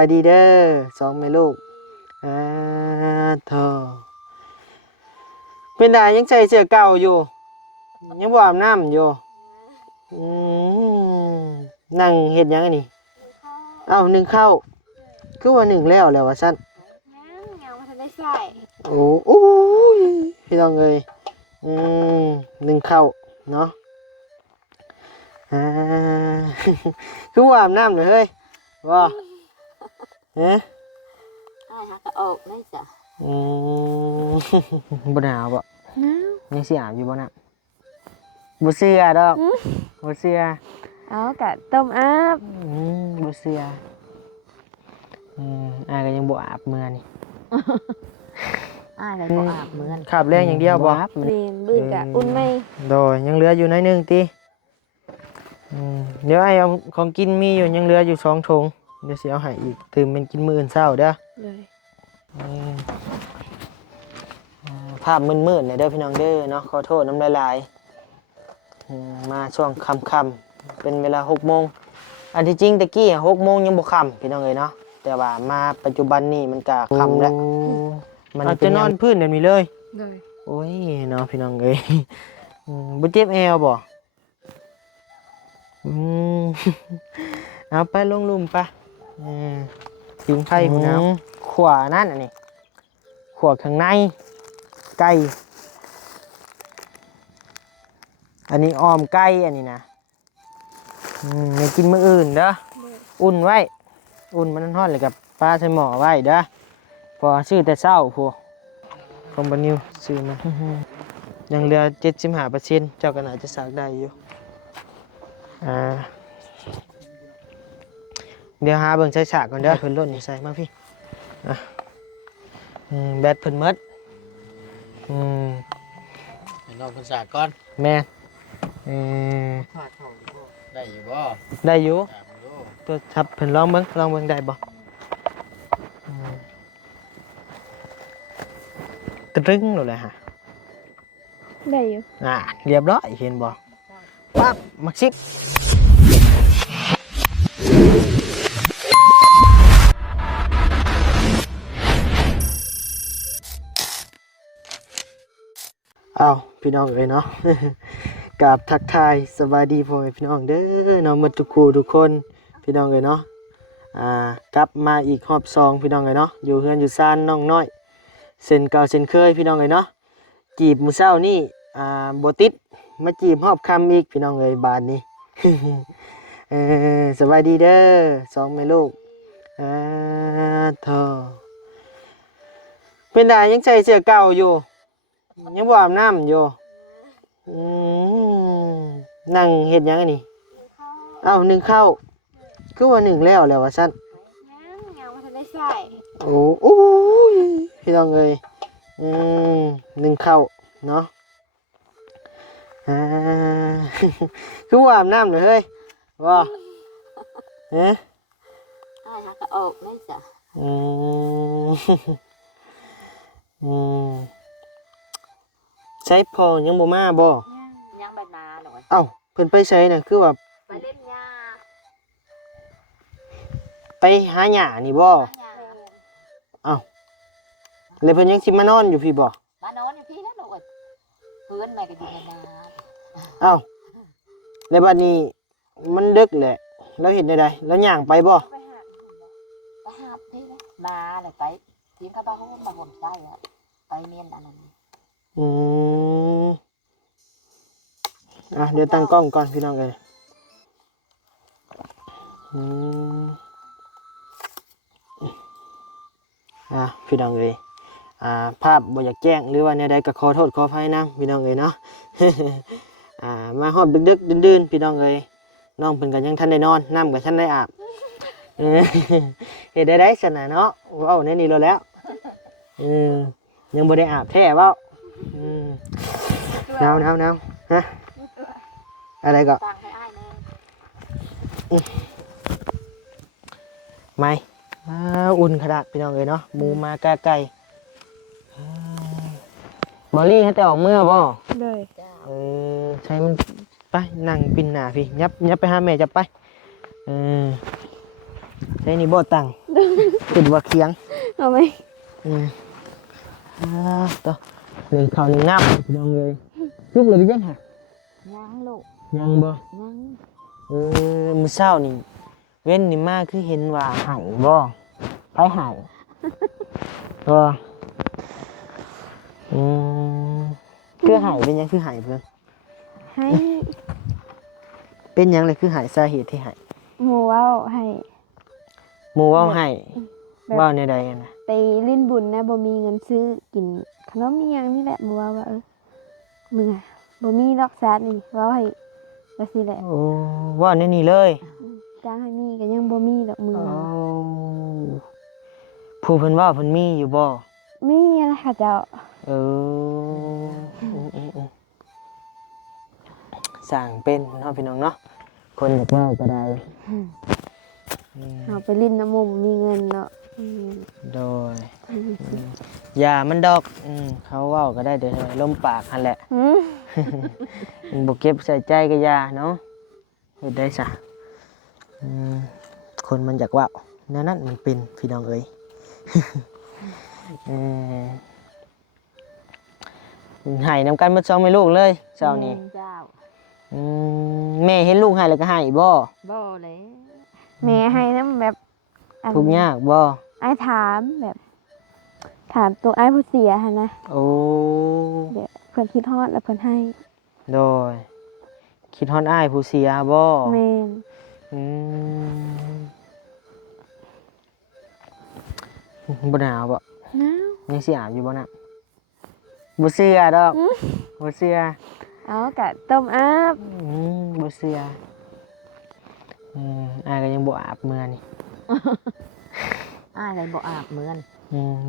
ไปดีเด้อสองแม่ลูกเธอเป็นได้ยังใส่เสื้อเก่าอยู่ยังบ่อาบน้ำอยู่อืนั่งเฮ็ดยังไงนี่เอ้าหนึ่งเข้าคือว่าหนึ่งแล้วว่าซั่นยังไม่ทันได้ใส่โอ้ยพี่น้องเอ้ยหนึ่งเข้าเนาะคือว่าอาบน้ำเลยเฮ้ยว่าหักออกได้จ้ะบ่หนาวบ่ยังสิอาบอยู่บ่น่ะบ่เชื่อดอกบ่เชื่อเอากะต้มอาบบ่เชื่ออ้ายก็ยังบ่อาบมื้อนี่อ้ายก็บ่อาบเหมือนขับแรงอย่างเดียวบ่เรียนบื้นกะอุ่นไหมโดยยังเหลืออยู่หน่อยนึงติเดี๋ยวไอ้เอาของกินมีอยู่ยังเหลืออยู่2ถุงเดี๋ยวสิเอาให้อีกตื่มเป็นกินมื้ออื่นเช้าเด้อเลยภาพมืดๆเนี่ยเด้อพี่น้องเด้อเนาะขอโทษน้ำลายมาช่วงค่ำๆเป็นเวลา6 โมงอันที่จริงตะกี้6 โมงยังบ่ค่ำพี่น้องเอ้ยเนาะแต่ว่ามาปัจจุบันนี้มันก็ค่ำแล้วมันจะนอนพื้นแบบนี้เลยโอ้ยเนาะพี่น้องเอ้ยบ่เจ็บแอวบ่เอาไปลงลุ่มไปถึงไผ่พุ่นเอาขวานั่นอันนี้ขวาข้างในไก่อันนี้ออมไก่อันนี้นะอย่ากินมื้ออื่นเด้ออุ่นไว้อุ่นมันทอดเลยกับปลาใส่หม้อไว้เด้อพอซื้อแต่เช้าพวกคอมบานิวซื้อมายังเหลือ75%เจ้าก็น่าจะสักได้อยู่เดี๋ยวหาเบิ่งใส่ฉากก่อนเด้อเพิ่นลดนี่ใส่มาพี่แบตเพิ่นหมดนอนภาษาก่อนแม่ได้อยู่บ่ได้อยู่ตัวทับเพิ่นลองเบิ่งได้บ่ตึ้งเลยฮะได้อยู่เรียบร้อยเห็นบ่ปั๊บมักซิบเอาพี่น้องเอ้ยเนาะกับทักทายสวัสดีพ่อแม่พี่น้องเด้อเนาะหมดทุกคู่ทุกคนพี่น้องเอ้ยเนาะกลับมาอีกรอบ2พี่น้องเอ้ยเนาะอยู่เฮือนอยู่ซ่านน้องน้อยเส้นเก่าเส้นเคยพี่น้องเอ้ยเนาะจีบมื้อเช้านี่บ่ติดมาจีบรอบค่ำอีกพี่น้องเอ้ยบาดนี้สวัสดีเด้อ2แม่ลูกเธอเป็นได้ยังใส่เสื้อเก่าอยู่ยังบ่อาบน้ำอยู่นั่งเฮ็ดยังไงนี่เอ้าหนึ่งเข้าคือว่าหนึ่งแล้วว่าซั่นยังไม่ทันได้ใส่โอ้ยพี่น้องเอ้ยหนึ่งเข้าเนาะคือว่าอาบน้ำเลยเฮ้ยว่าหักออกได้จ้ะใช้พอยังบ่มาบ่ยังบัดมาหน่อยเอ้าเพิ่นไปใช้น่ะคือว่าไปเล่นหญ้าไปหาหญ้านี่บ่เอ้าแล้วเพิ่นยังสิมานอนอยู่พี่บ่มานอนอยู่พี่แล้วลูกเพื่อนแม่ก็อยู่ในนาเอ้าแล้วบัดนี้มันดึกแหละแล้วเห็นได้แล้วย่างไปบ่ไปหาพี่มาเลยไปเถียงกับบ้านมาบ่มไส้ไปเมียนอันนั้นเดี๋ยวตั้งกล้องก่อนพี่น้องเอ้ยพี่น้องเอ้ยภาพบ่อยากแจ้งหรือว่าในใดก็ขอโทษขออภัยนะพี่น้องเอ้ยเนาะ มาฮอดดึกๆดื่นๆพี่น้องเอ้ยน้องเพิ่นก็ยังทันได้นอนน้ำก็ทันได้อาบเฮ็ดได้ซั่นน่ะเนาะเว้าในนี้แล้วยังบ่ได้อาบแท้เว้าหนาวฮะอะไรก็ไม่อุ่นขนาดพี่น้องเลยเนาะหมูมากาไก่บอลลี่ให้แต่ออกเมื่อบ่เลยใช้มันไปนั่งปินหน้าพี่ยับไปหาแม่จับไปใช้ ได้นี่บ่ตังคิดว่าเคียง เอาไหม อืมต่อหนึ่งข้าวหนึ่งน้ำพี่น้องเลยจุกเลยพี่ยังค่ะ ยังลูก ยังบ่ ยัง มื้อเช้านี่เว้นนี่มาคือเห็นว่าหายบ่ไปหายบ่อืมคือหายเป็นหยังคือหายเพิ่น ให้ เป็นหยังเลยคือหายสาเหตุที่หาย หมู่เว้าให้ หมู่เว้าให้ แบบ เว้าในใดกันนะ ไปลิ้นบุญนะบ่มีเงินซื้อกินขนมอีหยังนี่แหละหมู่เว้าว่ามึงอะบ่มีดอกซาดนี่เว้าให้ว่าสิแหละ โอ้เว้าในนี่เลย จ้างให้มีก็ยังบ่มีดอกมือ โอ้ผู้เพิ่นเว้าเพิ่นมีอยู่บ่ มีอะไรค่ะเจ้า เออสร้างเป็นเนาะพี่น้องเนาะคนอยากเว้าก็ได้อืม เอาไปลิ้นน้ำมุมมีเงินเนาะมีเงิน โดยอย่ามันดอกเขาเว้าก็ได้เดี๋ยวให้ลมปากหั่นแหละ หืม บ่เก็บใส่ใจก็อย่าเนาะเฮ็ดได้ซะคนมันอยากเว้าแนวนั้นมันเป็นพี่น้องเอ้ย ให้นำกันมาสองแม่ลูกเลยเช้านี้ เจ้า แม่เห็นลูกให้แล้วก็ให้บ่ บ่เลย แม่ให้น้ำแบบอัน ทุกข์ยากบ่ อ้ายถามแบบ ถามตัวอ้ายผู้เสียหั่นนะ โอ้ เดี๋ยวเพิ่นคิดฮอดแล้วเพิ่นให้ โดยคิดฮอดอ้ายผู้เสียบ่ แม่น อืมบ่หนาวบ่ น้าว ยังสิอาบอยู่บ่น่ะบ่เชื่อดอกบ่เชื่อ เอากะต้มอาบ บ่เชื่ออ้ายก็ยังบ่อาบมื้อนี่ อ้ายเลยบ่อาบเหมือน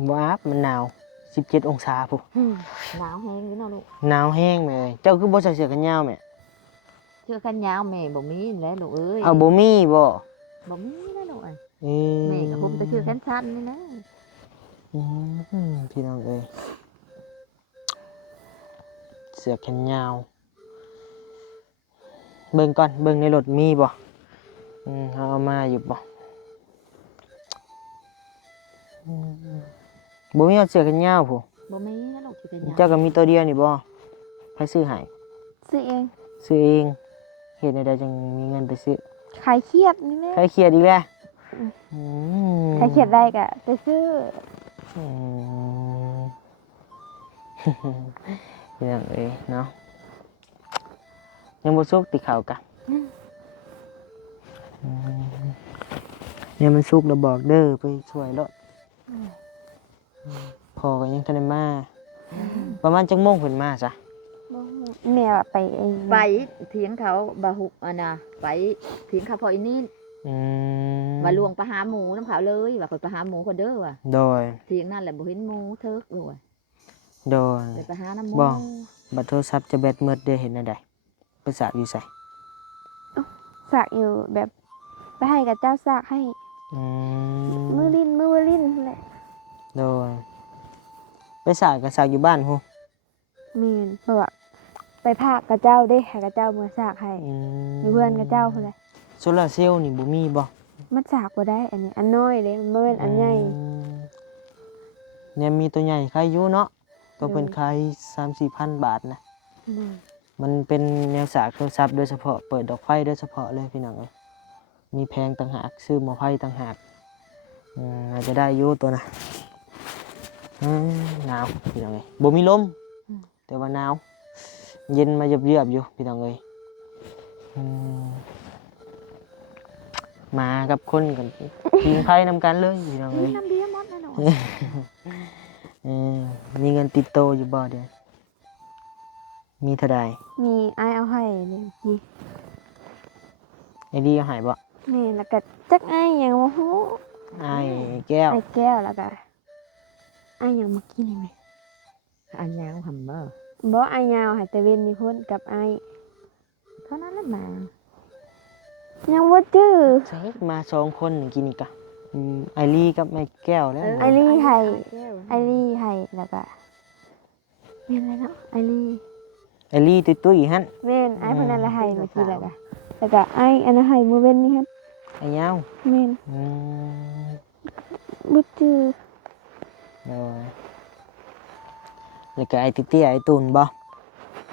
บ่อาบมันหนาว17องศาพุ หนาวแห้งอยู่เนาะลูก หนาวแห้งแม่เอ้ยเจ้าคือบ่ใส่เสื้อกันยาวแม่ เสื้อกันยาวแม่บ่มีแล้วลูกเอ้ย เอาบ่มีบ่ บ่มีแล้วลูกเอ้ย เอ้ย แม่ก็ผมแต่เสื้อกันสั้นนี่นะ พี่น้องเอ้ยเสื้อแขนยาวเบิ่งก่อนเบิ่งในรถมีบ่เอามาอยู่บ่บ่มีเอาเสื้อแขนยาวพุ บ่มีแล้วลูกเสื้อกันยาว เจ้าก็มีตัวเดียวนี่บ่ใครซื้อให้ ซื้อเอง ซื้อเองเฮ็ดได้จังมีเงินไปซื้อ ขายเครียดนี่แหละ ใครเครียดอีกแล้วม ขายเครียดได้กะไปซื้อ อืม พี่น้องเอ้ยเนาะยังบ่สุกติข้าวกะเนี่ยมันสุกแล้วบอกเด้อไปช่วยรถพอก็ยังทันได้มาประมาณจักโมงเพิ่นมาซะ บ่ฮู้แม่ว่าไปเอง ไปเถียงเขาบ่ฮุกอันน่ะไปเถียงเขาพออีนี่ อืม ว่าลวงไปหาหมูน้ำเขาเลยว่าคนไปหาหมูคนเด้อว่ะ โดย เถียงนั่นแหละบ่เห็นหมูเทิกเลยว่ะ โดย เลยไปหาน้ำหมู บ่ บัตรโทรศัพท์จะแบตหมดได้เห็นอันใดไปสากอยู่ไส ฝากอยู่แบบไปให้กับเจ้าซากให้ อื มือลิ้นมือลิ้นแหละ โดยไปสากก็สากอยู่บ้านฮู้ แม่นเพราะว่าไปพากกับเจ้าเด้ให้กับเจ้ามือซากให้ อยู่เพื่อนกับเจ้าพุ่นแหละ โซลาร์เซลล์นี่บ่มีบ่ มันซากบ่ได้อันนี้อันน้อยเด้มันบ่แม่นอันใหญ่ เนี่ยมีตัวใหญ่ขายอยู่เนาะตัวเป็นขาย 3-4,000 บาทนะ มันเป็นแนวสากโทรศัพท์โดยเฉพาะเปิดดอกไฟโดยเฉพาะเลยพี่น้องเอ้ยมีแพงต่างหากซื้อหม้อไฟต่างหากอาจจะได้อยู่ตัวนะหนาวพี่น้องเอ้ยบ่มีลมแต่ว่าหนาวเย็นมาเยือบๆอยู่พี่น้องเอ้ยมากับคนกันกินไผ่นำกันเลยพี่น้องเอ้ย น้ำเบี้ยหมดแล้วเนาะ มีเงินติดโตวอยู่บ่เดียวมีเท่าใด มีอ้ายเอาให้นี่นี่ ไอ้ดีเอาหายบ่ นี่แล้วก็จักอ้ายหยังบ่ฮู้ ไอ้แก้ว อ้ายแก้วแล้วก็อ้ายหยังเมื่อกี้นี่แหม อันยาวหำเบ้อ บ่อ้ายยาวให้แต่เว้นนี่พุ่นกับอ้าย เท่านั้นแหละมา ยังบ่จื้อ ใช่มา2คนนี่กินนี่กะไอรีกับไอ้แก้วแล้ว ไอลี่ให้ แก้ว ไอลี่ให้แล้วก็แม่นอะไรเนาะไอลี่ ไอรีตุ้ยๆหั่น แม่นไอ้คนนั้นละให้เมื่อกี้แล้วก็ไอ้อันนั้นให้มื้อเว้นนี่ครับ ไอ้ยาว แม่น อืม บ่จื้อ โดยแล้วก็ไอ้เตี้ยๆไอ้ตุนบ่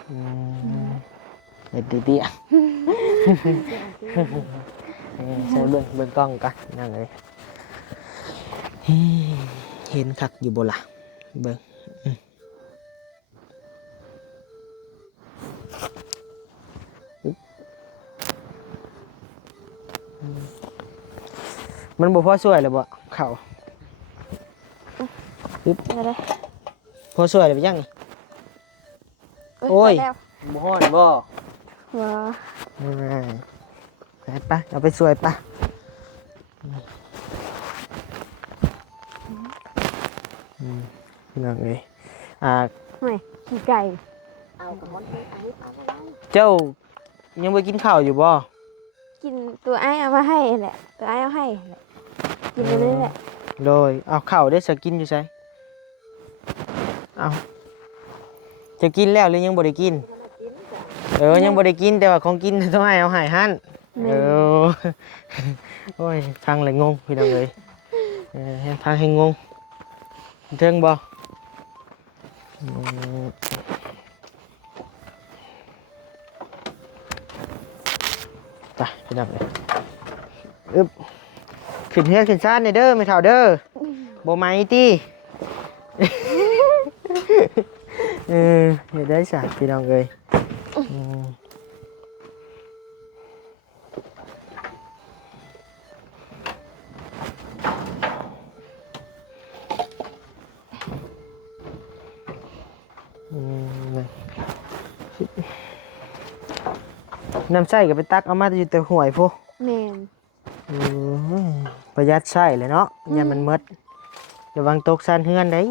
อืมไอ้เตี้ยๆใช้เบิ่งกล้องกันนั่งเลยเห็นคักอยู่บ่ล่ะเบิ่งมันบ่พอสวยเลยบ่เข่า ได้ได้ พอสวยเลยไปยังนี่ โอ้ย ได้แล้ว บ่ฮ้อนบ่ ว้า ไปปะเอาไปสวยปะนั่งเลยไม่ขี้ไก่ เอากับคนที่อันนี้เอาไปได้ เจ้ายังไปกินข้าวอยู่บ่ กินตัวไอ้เอามาให้แหละตัวไอ้เอาให้แหละกินอันนี้แหละ โดยเอาข้าวได้สกินอยู่ใช่เอาจะกินแล้วหรือยังบ่ได้กิน ยังบ่ได้กินแต่ว่าของกินต้องให้เอาให้หั่น แม่ โอ้ยฟังเลยงงพี่น้องเลยให้ฟังให้งงเทิงบ่ไปพี่น้องเลยอึ๊บขึ้นเฮือนขึ้นซ่านเด้อไม่เท่าเด้อบ่ไหมติเฮ็ดได้ซะพี่น้องเอ้ยน้ำใส่ก็ไปตักเอามาอยู่แต่ห่วยพวก แม่น ประหยัดใส่เลยเนาะอย่ามันหมดระวังตกซ่านเฮือนได้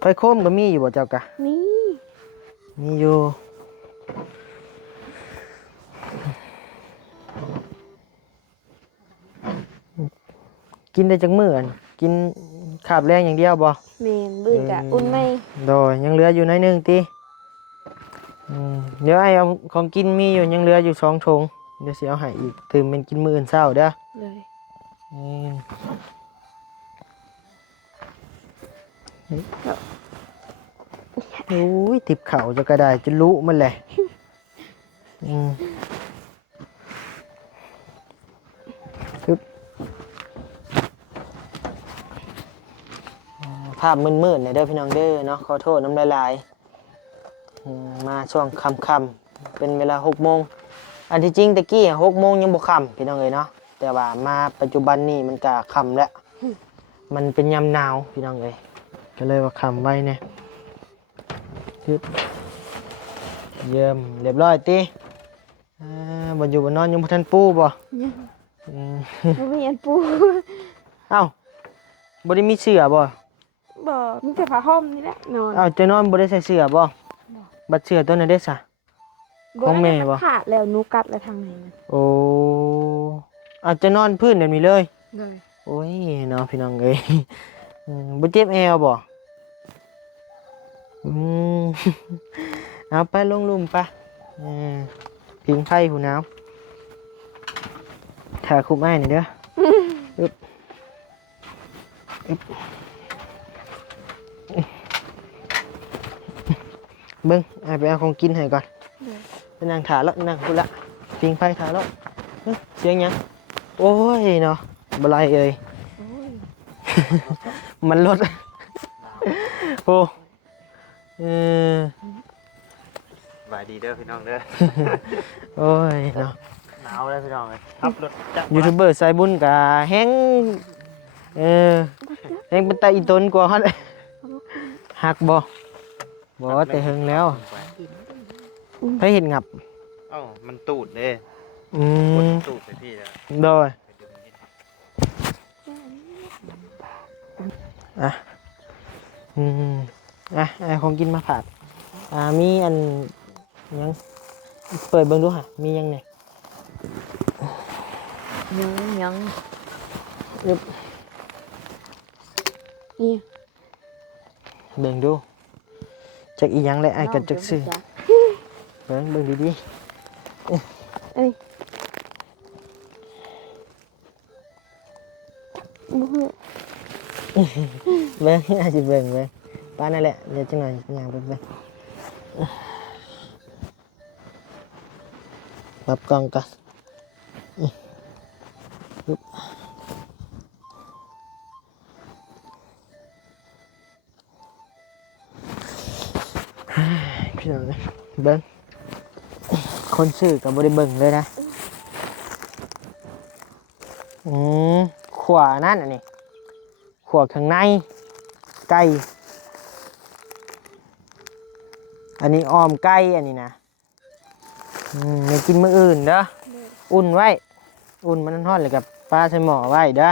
ไฟโคมก็มีอยู่บ่เจ้ากะ นี่ มีอยู่กินได้จังมื้ออั่นกินขาบแรงอย่างเดียวบ่ แม่นบื้อกะอุ่นไหม โดยยังเหลืออยู่หน้อยหนึงติเดี๋ยวไอ้เอาของกินมีอยู่ยังเหลืออยู่2ถุงเดี๋ยวสิเอาให้อีกถึงเป็นกินมื้ออื่นเช้าเด้อ เลย โอ้ยติบเข่าจะกระไดจะลุมันแหละภาพมืดๆเนี่ยเด้อพี่น้องเด้อเนาะขอโทษน้ำลายมาช่วงค่ำๆเป็นเวลา6 โมงอันที่จริงตะกี้6 โมงยังบ่ค่ำพี่น้องเลยเนาะแต่ว่ามาปัจจุบันนี้มันก็ค่ำแล้วมันเป็นยามหนาวพี่น้องเลยก็เลยว่าค่ำไว้เนี่ยเยี่ยมเรียบร้อยติบ่อยู่บ่นอนยังบ่ทันปูบ่ บ่มีอันปู เอ้าบ่ได้มีเสื้อบ่ บ่มีแต่ผ้าห่มนี่แหละนอน เอ้าจะนอนบ่ได้ใส่เสื้อบ่บัดเสื้อตัวนั้นได้ซะ ของแม่บ่ ขาดแล้วหนูกัดแล้วทางไหนนะ โอ้อาจจะนอนพื้นแบบนี้เลย เลย โอ้ยเนาะพี่น้องเอ้ยบ่เจ็บแอวบ่เอาไปลงหลุมปะพิงไข่หูหนาวถ่าคุบไม้หน่อยเด้ออึ๊บเบิ่งไปเอาของกินให้ก่อนไปนั่งถ่าแล้วนั่งพุ่นละพิงไฟถ่าแล้วเสียงหยังโอ้ยเนาะบ่ไรเอ้ยมันลดโอ้บายดีเด้อพี่น้องเด้อ โอ้ยเนาะ หนาวเลยพี่น้องเลยขับรถจักร ยูทูบเบอร์สายบุญกะแห้งแห้งเป็นตาอีตนกว่าเขาเลยหักบ่แต่เฮงแล้วไปเห็นงับ เอ้ามันตูดเด้ กดตูดไปพี่แล้ว โดยไอของกินมาผัดมีอันยังเปิดเบิ่งดูค่ะมียังไง ยัง อึบ นี่ เบิ่งดูจักอีหยังเลยอ้ายก็จักซื้อเบิ่งดี เอ้ยบ่ฮู้ ๆเบิ่งอ้ายสิเบิ่งเบิ่งป้านนั่นแหละเดี๋ยวจังหน่อยย่างไปเบิ่งปรับกล้องก่อนอึ๊บพี่น้องเอ้ยเบิ่งคนซื้อก็บ่ได้เบิ่งเลยนะขวานั่นอันนี้ขวาข้างในไก่อันนี้ออมไก่อันนี้นะไม่กินมื้ออื่นเด้ออุ่นไว้อุ่นมันร้อนเลยกับปลาใส่หม้อไว้เด้อ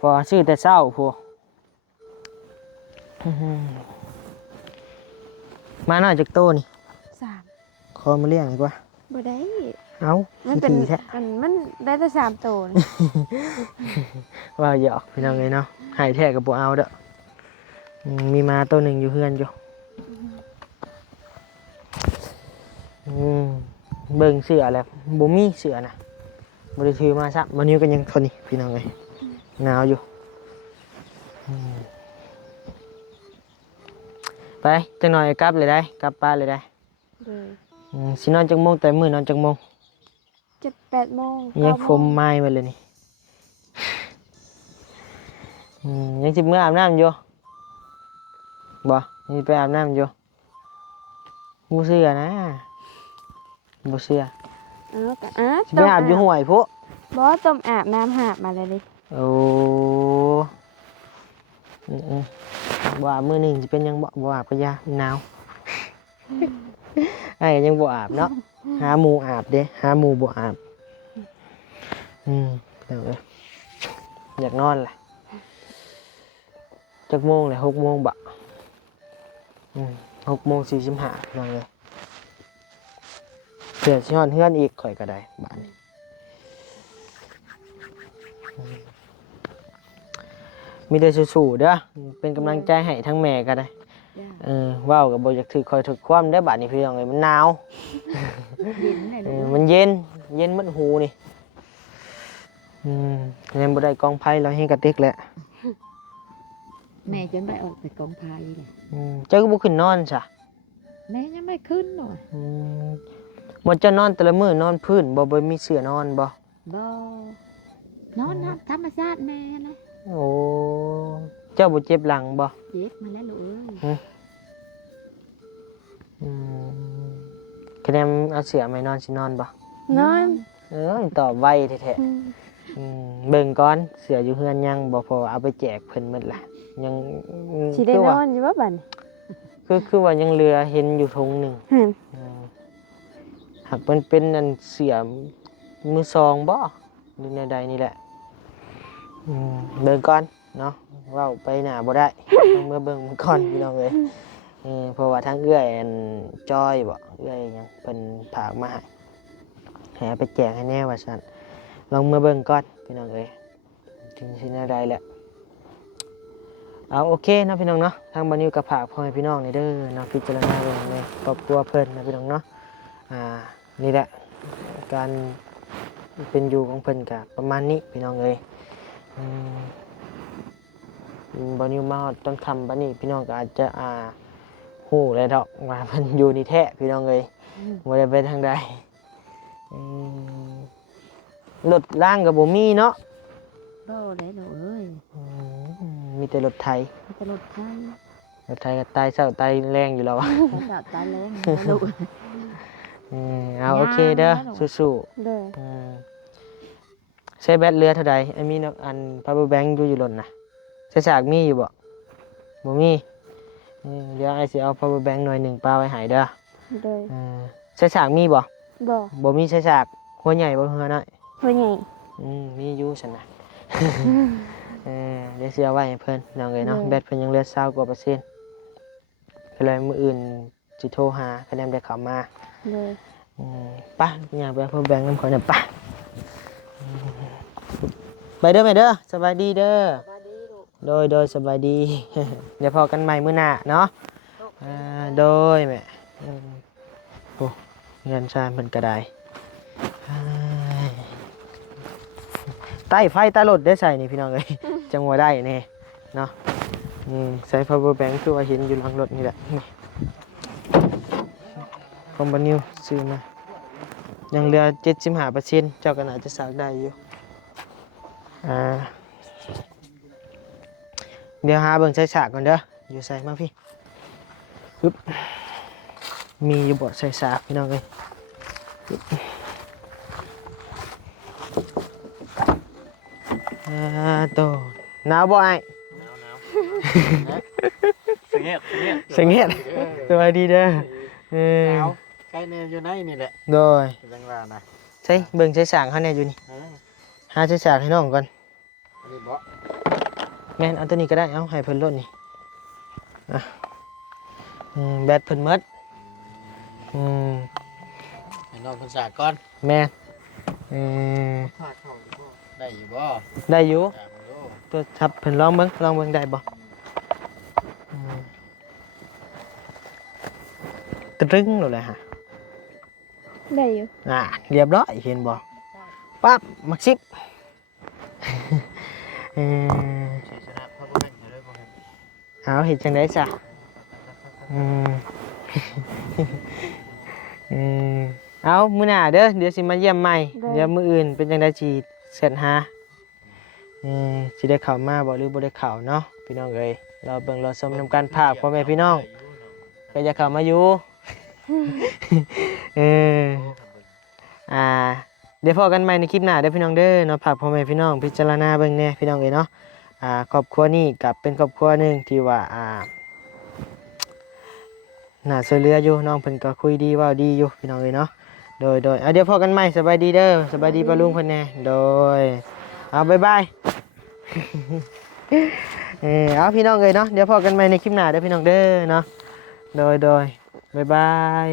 พอซื้อแต่เช้าพู้มาหน่อยจักโตนี่ 3 ขอมาเลี้ยงดีกว่า บ่ได้ เอ้า มันเป็น ขี้แท้ มันได้แต่3ตัวนี่ ว่าหยอกพี่น้องเลยเนาะหายแท้กับบัวเอาเด้อมีมาตัวหนึ่งอยู่เฮือนอยู่เบิ่งเสือแหละบ่มีเสือนะบ่ได้ถือมาซะวันนี้ก็ยังเท่านี้พี่น้องเลยหนาวอยู่ไปจังหน่อยกลับเลยได้กลับป้านเลยได้ เลย สินอนจักโมงแต่มื้อนอนจักโมง 7-8 โมง ยัง 9 ฟมไม้มาเลยนี่ยังสิมื้ออาบน้ำอยู่บ่ยังสิไปอาบน้ำอยู่บ่เชื่อนะบ่เชื่อ อ้าวก็ สิไปอาบอยู่ห้วยพุ บ่ต้มอาบน้ำหาบมาเลยดิ โอ้บ่อาบมื้อหนึงสิเป็นหยังบ่อาบก็ยาหนาวไอ้ยังบ่อาบเนาะหาหมู่อาบเด้หาหมู่บ่อาบเดี๋ยวอยากนอนแหละจักโมงเลย6 โมงบ่6:45นอนเลยเพื่อสิฮอดเฮือนอีกข่อยก็ได้บ้านนี้มีแต่สู้ๆเด้อเป็นกำลังใจให้ทั้งแม่ก็ได้ว้าวก็บ่อยากถือคอยถึกความได้บาดนี้พี่น้องเอ้ยมันหนาว มันเย็นหมดหูนี่ยังบ่ได้กองไผเราให้กระติกแหละ แม่จนไปออกไปกองพายเลย เจ้าก็บ่ขึ้นนอนซะ แม่ยังไม่ขึ้นหน่อย บ่จะนอนแต่ละมื้อนอนพื้นบ่มีเสื้อนอนบ่ บ่นอนนะธรรมชาติแม่นะ โอ้เจ้าบ่เจ็บหลังบ่ เจ็บมาแล้วลูกเอ้ย คะแนนเอาเสื้อไม่นอนสินอนบ่ นอน ตอบไวแท้ๆเบิ่งก่อนเสื้ออยู่เฮือนยังบ่พอเอาไปแจกเพิ่นหมดล่ะยัง สิได้นอนอยู่บ่บัดนี้ คือว่ายังเหลือเห็นอยู่ทงหนึง หั่น หากมันเป็นอันเสียมือซองบ่หรือในใดนี่แหละเบิ่งก่อนเนาะเว้าไปหน้าบ่ได้ ต้องเมื่อเบิ่งมันก่อนพี่น้องเอ้ยเพราะว่าทางเอื้อยอันจอยบ่เอื้อยหยังเพิ่นฝากมาให้เอาไปแจกให้แน่ว่าซั่นลองเมื่อเบิ่งก่อนพี่น้องเอ้ยถึงสิแนวใดแหละเอาโอเคเนาะพี่น้องเนาะทางบ้านนิวก็ฝากพ่อให้พี่น้องนี่เด้อเนาะพิจารณาเบิ่งในครอบครัวเพิ่นนะพี่น้องเนาะนี่แหละการเป็นอยู่ของเพิ่นกับประมาณนี้พี่น้องเอ้ยบอนิวมาต้นคำบันนี้พี่น้องก็อาจจะหูเลยดอกว่าเพิ่นอยู่นี่แท้พี่น้องเอ้ยบ่ได้ไปทางใดรถล่างกับบ่มีเนาะ บ่ได้ลูกเอ้ย มีแต่รถไถ มันจะรถไฟ รถไถก็ตายเช้าตายแรงอยู่แล้ว ดาวตายแรงนะลูก เอาโอเคเด้อสู้ เด้อ ๆใช้แบตเรือเท่าใดไอ้มีอัน power bank อยู่หล่นนะใช้ฉากมีอยู่บ่มีเดี๋ยวไอ้สิเอา power bank หน่อยหนึ่งปาไว้ใหายเด้อ เด้อ ใช้ฉากมีบ่ บ่ บ่มีใช้ฉากหัวใหญ่บ่หัวน้อย ผู้ใหญ่ มีอยู่ซั่นน่ะเดี๋ยวสิเอาไว้ให้เพิ่นน้องเอ้ยเนาะแบตเพิ่นยังเหลือ20กว่าเปอร์เซ็นต์ก็เลยมื้ออื่นสิโทรหาคะแนนได้เข้ามา เด้อ ป่ะย่างไปเอา power bank นำเขาน่ะป่ะ ไปเด้อไปเด้อสบายดีเด้อ มาดีลูก โดยสบายดี เดี๋ยวพอกันใหม่มื้อหน้าเนาะโดยแม่โอ้เงินชามันก็ได้ใต้ไฟใต้รถได้ใส่นี่พี่น้องเอ้ย จังหวะได้แน่เนาะใส่ power bank คือว่าเห็นอยู่หลังรถนี่แหละนี่คอมบานิวซื้อมายังเหลือ 75% เจ้าก็น่าจะสากได้อยู่เดี๋ยวหาเบิ่งใส่ฉากก่อนเด้ออยู่ใส่มาพี่ปึ๊บมีอยู่บ่ใส่ฉากพี่น้องเอ้ยปึ๊บโตหนาวบ่ไอ้ เสียงเ เสียงเฮ็ดสวัสดีเด้อหนาวใกล้เนี่ยอยู่ในนี่แหละ โดย จังหวะนะ ใช่เบิ่งใส่ฉากเขาเนี่ยอยู่นี่หาใส่ฉากให้น้องก่อน อันนี้บ่ แม่นเอาตัวนี้ก็ได้เอาให้เพิ่นลดนี่แบตเพิ่นหมดให้น้องคนสากก่อน แม่นได้อยู่บ่ ได้อยู่ ถามดู ตัวทับเพิ่นลองเบิ่งได้บ่ตรึงเลยฮะ ได้อยู่ เรียบร้อยเห็นบ่ปั๊บมักซิบ ใช้ชนะพ่อบ่แม่นอยู่เลยบ่แม่น เอาเห็นจังได้จ้ะเอามื้อหน้าเด้อเดี๋ยวสิมาเยี่ยมใหม่เดี๋ยวมื้ออื่นเป็นจังได๋สิเสร็จหาสิได้เข้ามาบ่หรือบ่ได้เข้าเนาะพี่น้องเอ้ยเราเบิ่งเราชมนำกันภาคพ่อแม่พี่น้องก็จะเข้ามาอยู่ เดี๋ยวพอกันใหม่ในคลิปหน้าเด้อพี่น้องเด้อเนาะฝากพ่อแม่พี่น้องพิจารณาเบิ่งแน่พี่น้องเอ้ยเนาะครอบครัวนี้กับเป็นครอบครัวหนึงที่ว่าน่าช่วยเหลืออยู่น้องเพิ่นก็คุยดีเว้าดีอยู่พี่น้องเอ้ยเนาะโดยเดี๋ยวพอกันใหม่สบายดีเด้อสบายดีป้าลุงเพิ่นแน่โดยเอาบ๊ายบาย เอาพี่น้องเอ้ยเนาะเดี๋ยวพอกันใหม่ในคลิปหน้าเด้อพี่น้องเด้อเนาะโดยบ๊ายบาย